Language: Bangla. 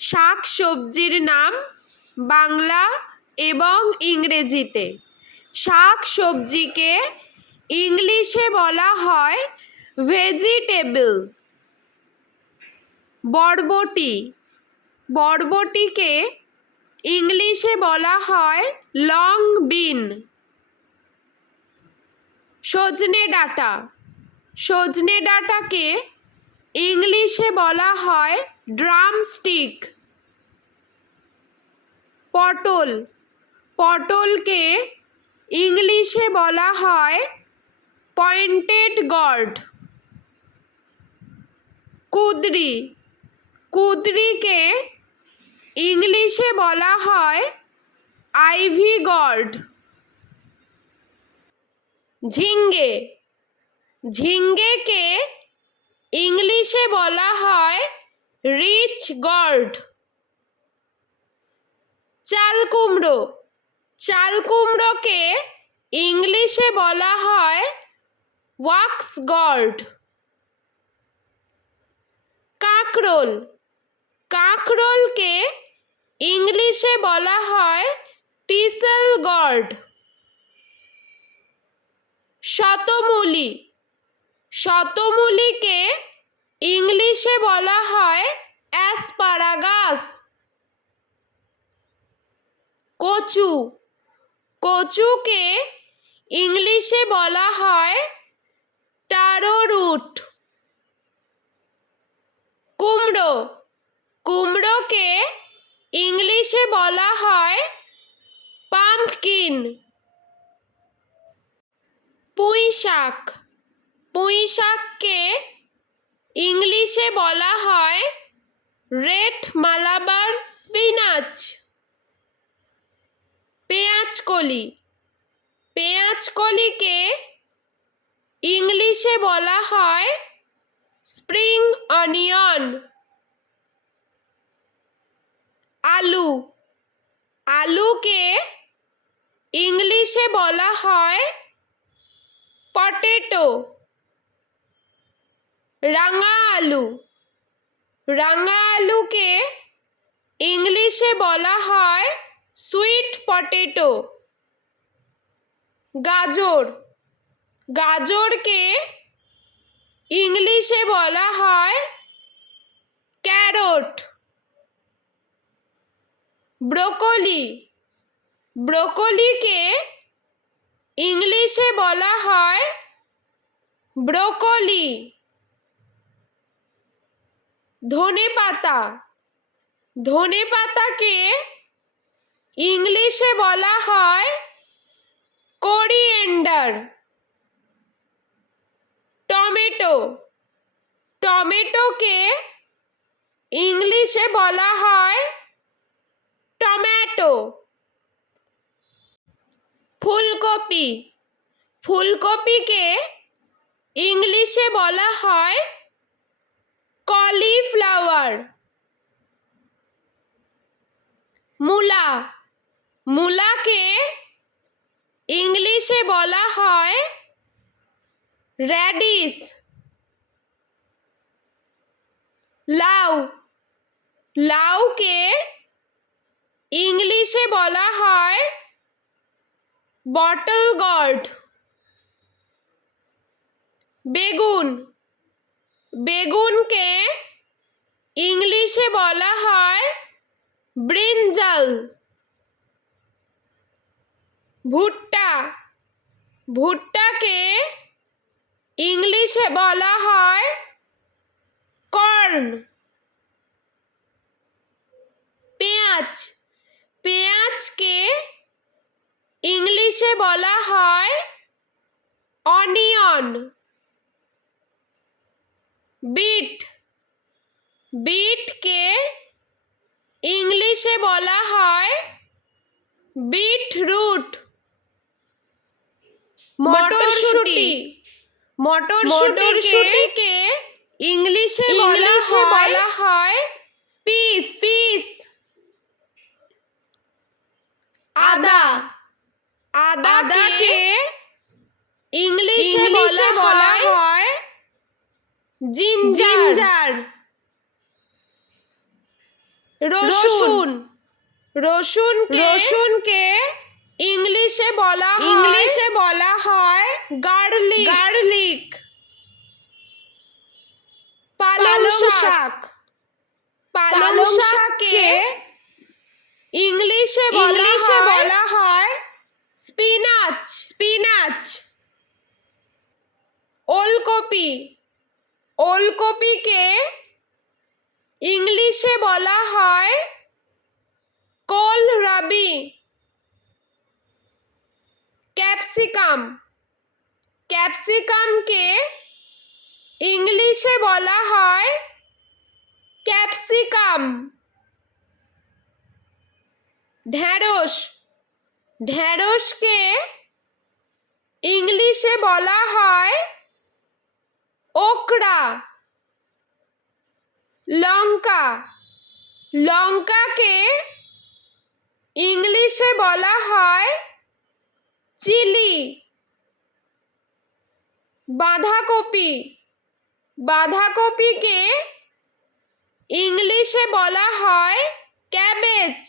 শাক সবজির নাম বাংলা এবং ইংরেজিতে। শাক সবজিকে ইংলিশে বলা হয় ভেজিটেবল। বরবটি, বরবটিকে ইংলিশে বলা হয় লং বিন। সজনে ডাঁটা, সজনে ডাঁটাকে ইংলিশে বলা হয় ড্রামস্টিক। পটল, পটলকে ইংলিশে বলা হয় পয়েন্টেড গর্ড। কুঁদরি, কুঁদরিকে ইংলিশে বলা হয় আইভি গর্ড। ঝিঙ্গে, ঝিঙ্গেকে ইংলিশে বলা হয় রিচ গর্ড। চাল কুমড়ো, চাল কুমড়োকে ইংলিশে বলা হয় ওয়াক্স গর্ড। কাঁকরোল, কাঁকরোলকে ইংলিশে বলা হয় টিসেল গর্ড। শতমূলি, শতমূলিকে ইংলিশে বলা হয় অ্যাসপারাগাস। কচু, কচুকে ইংলিশে বলা হয় টারো রুট। কুমড়ো, কুমড়োকে ইংলিশে বলা হয় পাম্পকিন। পুঁই শাক, পুঁই শাককে ইংলিশে বলা হয় রেড মালাবার স্পিনাচ। পেঁয়াজকলি, পেঁয়াজকলিকে ইংলিশে বলা হয় স্প্রিং অনিয়ন। আলু, আলুকে ইংলিশে বলা হয় পটেটো। রাঙা আলু, রাঙা আলুকে ইংলিশে বলা হয় সুইট পটেটো। গাজর, গাজরকে ইংলিশে বলা হয় ক্যারট। ব্রোকলি, ব্রোকলিকে ইংলিশে বলা হয় ব্রোকলি। ধনেপাতা, ধনেপাতাকে ইংলিশে বলা হয় কোরিয়েন্ডার। টমেটো, টমেটোকে ইংলিশে বলা হয় টমেটো। ফুলকপি, ফুলকপিকে ইংলিশে বলা হয় কলিফ্লাওয়ার। মূলা, মূলাকে ইংলিশে বলা হয় র্যাডিশ। লাউ, লাউকে ইংলিশে বলা হয় বটল গর্ড। বেগুন, বেগুনকে ইংলিশে বলা হয় ব্রিনজাল। ভুট্টা, ভুট্টাকে ইংলিশে বলা হয় কর্ন। পেঁয়াজ, পেঁয়াজকে ইংলিশে বলা হয় অনিয়ন। বিট, বিটকে ইংলিশে বলা হয় বিটরুট। মটরশুঁটি, মটরশুঁটিকে ইংলিশে বলা হয় পিস। পিস। আদা, আদাকে ইংলিশে বলা হয় জিঞ্জার। রসুন রসুনকে ইংলিশে বলা হয় গার্লিক পালং শাক পালং শাককে ইংলিশে বলা হয় স্পিনাচ ওলকপিকে ইংলিশে বলা হয় কোলরাবি ক্যাপসিকামকে ইংলিশে বলা হয় ক্যাপসিকাম ঢেঁড়সকে ইংলিশে বলা হয় ওকরা লঙ্কাকে ইংলিশে বলা হয় চিলি বাঁধাকপিকে ইংলিশে বলা হয় ক্যাবেজ